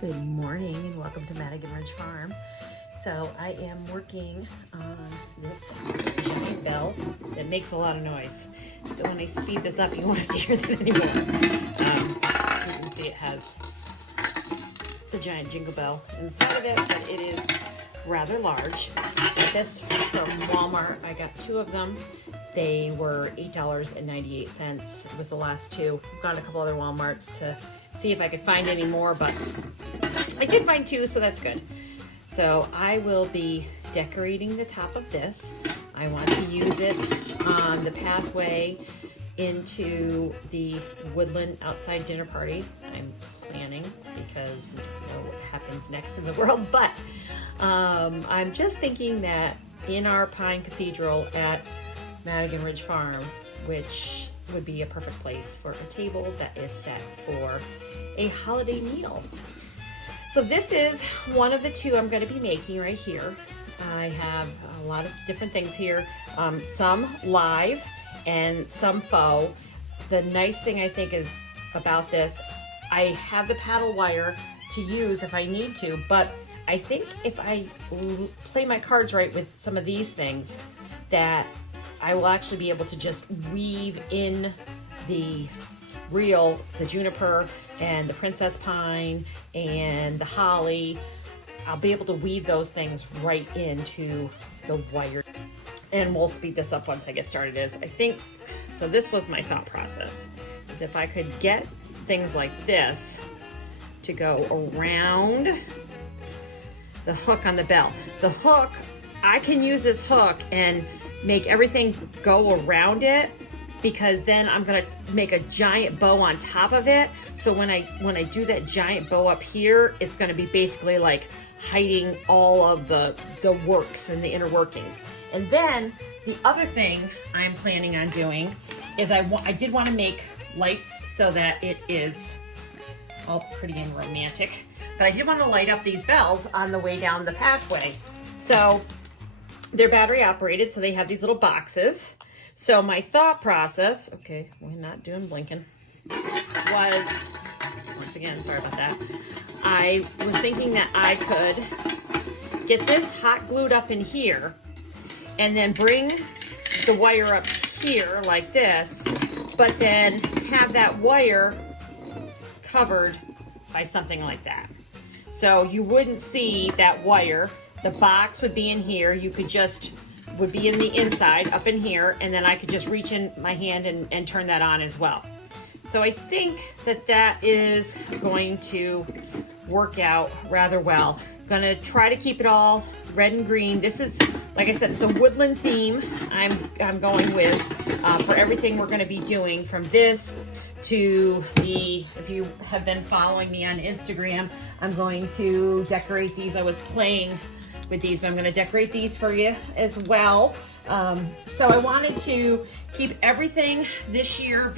Good morning and welcome to Madigan Farm. So I am working on this giant bell that makes a lot of noise. So when I speed this up, you won't have to hear that anymore. You can see it has the giant jingle bell inside of it, but it is rather large. I got this from Walmart. I got two of them. They were $8.98. It was the last two. I've gone to a couple other Walmarts to see if I could find any more, but I did find two, so that's good. So I will be decorating the top of this. I want to use it on the pathway into the WoodLand outside dinner party. I'm planning because we don't know what happens next in the world, but I'm just thinking that in our Pine Cathedral at Madigan Ridge Farm, which would be a perfect place for a table that is set for a holiday meal. So this is one of the two I'm going to be making right here. I have a lot of different things here, some live and some faux. The nice thing I think is about this, I have the paddle wire to use if I need to, but I think if I play my cards right with some of these things, that I will actually be able to just weave in the juniper and the princess pine and the holly. I'll be able to weave those things right into the wire. And we'll speed this up once I get started. I think, so this was my thought process, is if I could get things like this to go around the hook on the bell. The hook, I can use this hook and make everything go around it, because then I'm gonna make a giant bow on top of it. So when I do that giant bow up here, it's gonna be basically like hiding all of the works and the inner workings. And then the other thing I'm planning on doing is I did want to make lights so that it is all pretty and romantic, but I did want to light up these bells on the way down the pathway. So they're battery operated, so they have these little boxes. So my thought process, okay, we're not doing blinking, was, once again, sorry about that. I was thinking that I could get this hot glued up in here and then bring the wire up here like this, but then have that wire covered by something like that. So you wouldn't see that wire. The box would be in here. You could just, would be in the inside, up in here, and then I could just reach in my hand and turn that on as well. So I think that that is going to work out rather well. Gonna try to keep it all red and green. This is, like I said, it's a woodland theme I'm going with for everything we're gonna be doing, from this to the, if you have been following me on Instagram, I'm going to decorate these. I was playing with these, but I'm going to decorate these for you as well. So I wanted to keep everything this year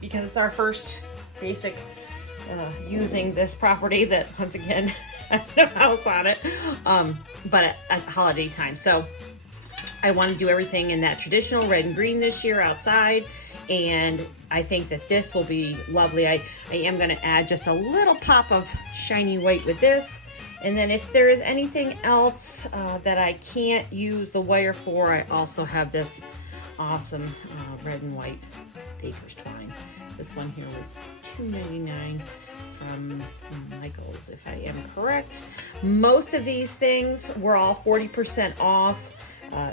because it's our first basic using this property that, once again, has no house on it, but at holiday time. So I want to do everything in that traditional red and green this year outside, and I think that this will be lovely. I am going to add just a little pop of shiny white with this. And then if there is anything else that I can't use the wire for, I also have this awesome red and white baker's twine. This one here was $2.99 from Michael's, if I am correct. Most of these things were all 40% off,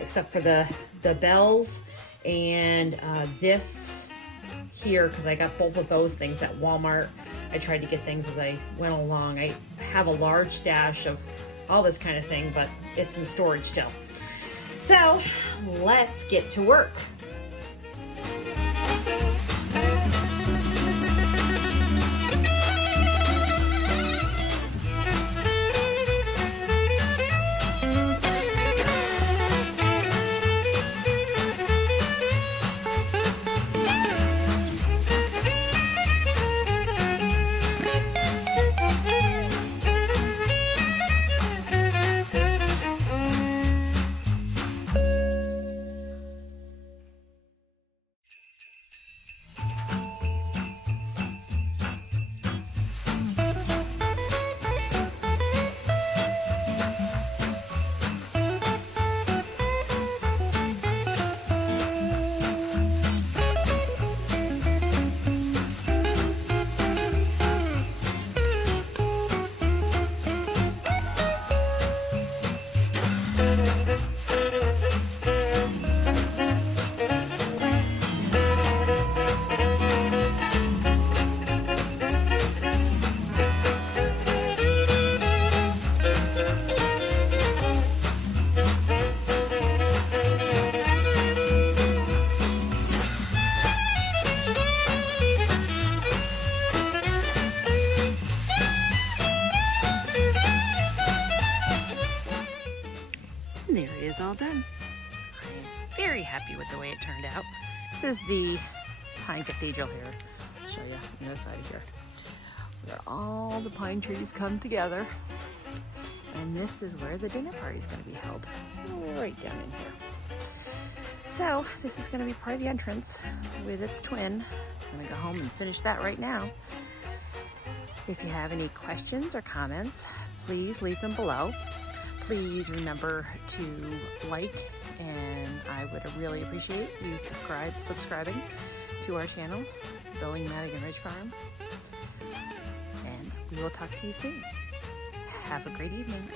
except for the bells and this here, because I got both of those things at Walmart. I tried to get things as I went along. I have a large stash of all this kind of thing, but it's in storage still. So let's get to work. Oh, this is the Pine Cathedral here. I'll show you on the other side here, where all the pine trees come together. And this is where the dinner party is going to be held, right down in here. So this is going to be part of the entrance with its twin. I'm going to go home and finish that right now. If you have any questions or comments, please leave them below. Please remember to like, and I would really appreciate you subscribing to our channel, Building Madigan Ridge Farm. And we will talk to you soon. Have a great evening.